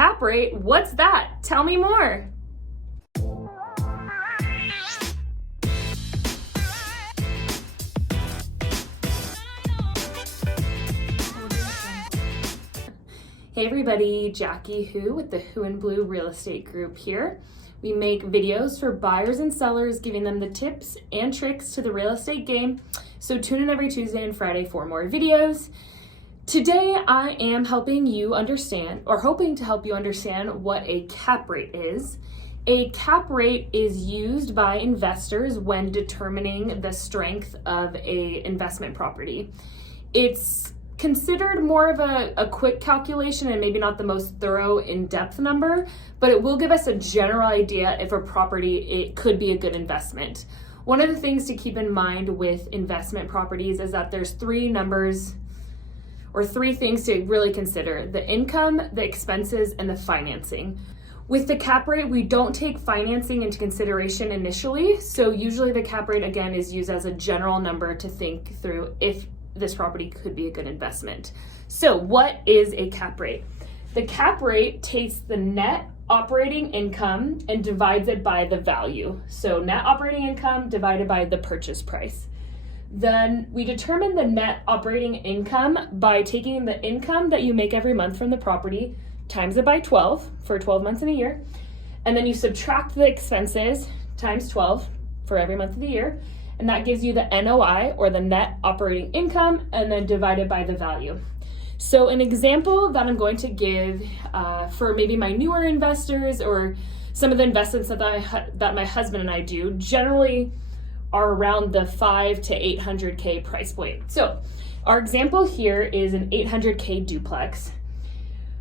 cap rate? What's that? Tell me more. Hey everybody, Jackie Hu with the Hu and Blue Real Estate Group here. We make videos for buyers and sellers, giving them the tips and tricks to the real estate game. So tune in every Tuesday and Friday for more videos. Today I am helping you understand, or hoping to help you understand, what a cap rate is. A cap rate is used by investors when determining the strength of a investment property. It's considered more of a quick calculation and maybe not the most thorough in-depth number, but it will give us a general idea if a property, it could be a good investment. One of the things to keep in mind with investment properties is that there's three numbers or three things to really consider: the income, the expenses, and the financing. With the cap rate, we don't take financing into consideration initially, so usually the cap rate again is used as a general number to think through if this property could be a good investment. So what is a cap rate? The cap rate takes the net operating income and divides it by the value. So net operating income divided by the purchase price. Then we determine the net operating income by taking the income that you make every month from the property, times it by 12 for 12 months in a year, and then you subtract the expenses times 12 for every month of the year, and that gives you the NOI, or the net operating income, and then divided by the value. So an example that I'm going to give for maybe my newer investors, or some of the investments that my husband and I do, generally are around the 5 to 800K price point. So our example here is an 800K duplex.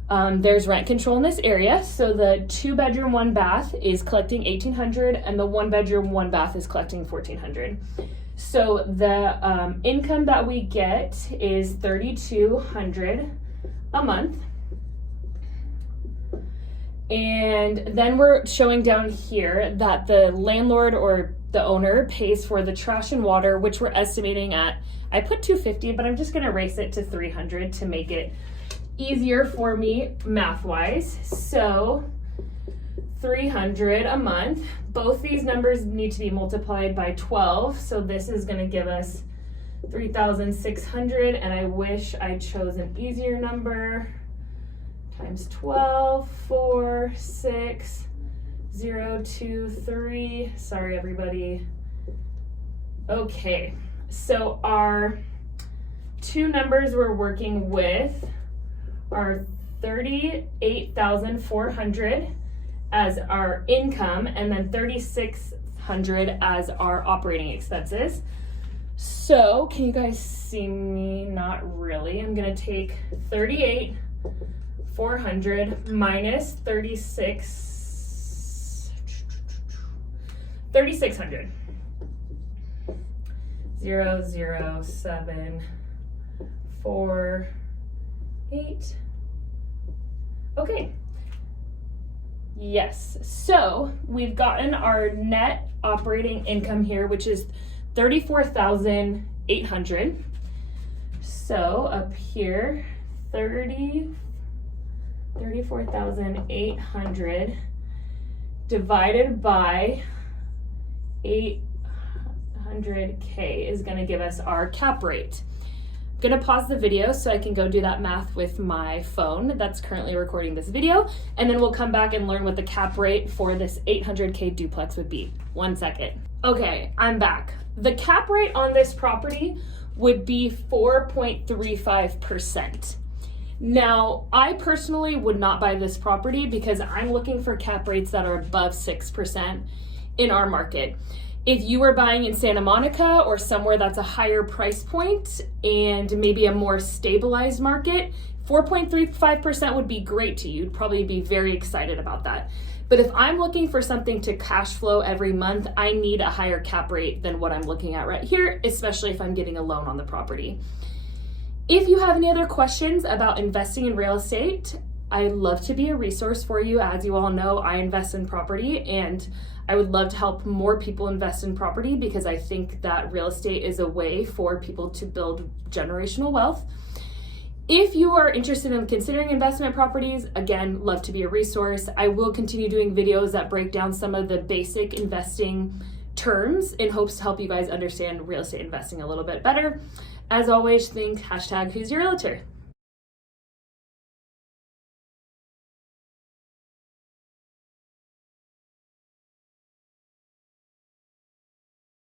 There's rent control in this area, so the 2-bedroom, 1-bath is collecting $1,800, and the 1-bedroom, 1-bath is collecting $1,400. So the income that we get is $3,200 a month, and then we're showing down here that the landlord or the owner pays for the trash and water, which we're estimating at, I put $250, but I'm just going to raise it to $300 to make it easier for me math-wise. So $300 a month. Both these numbers need to be multiplied by 12. So this is going to give us $3,600, and I wish I chose an easier number. Times 12, 4, 6, 0, 2, 3. Sorry, everybody. Okay, so our two numbers we're working with are $38,400 as our income, and then $3,600 as our operating expenses. So can you guys see me? Not really. I'm gonna take $38,400 minus $3,600. 0, 0, 7, 4, 8. Okay. Yes. So we've gotten our net operating income here, which is $34,800. So up here, 34,800 divided by 800K is going to give us our cap rate. I'm going to pause the video so I can go do that math with my phone that's currently recording this video, and then we'll come back and learn what the cap rate for this 800K duplex would be. 1 second. Okay, I'm back. The cap rate on this property would be 4.35%. Now, I personally would not buy this property because I'm looking for cap rates that are above 6% in our market. If you were buying in Santa Monica or somewhere that's a higher price point and maybe a more stabilized market, 4.35% would be great to you. You'd probably be very excited about that. But if I'm looking for something to cash flow every month, I need a higher cap rate than what I'm looking at right here, especially if I'm getting a loan on the property. If you have any other questions about investing in real estate, I'd love to be a resource for you. As you all know, I invest in property, and I would love to help more people invest in property because I think that real estate is a way for people to build generational wealth. If you are interested in considering investment properties, again, love to be a resource. I will continue doing videos that break down some of the basic investing terms in hopes to help you guys understand real estate investing a little bit better. As always, think #HuBlueGroup.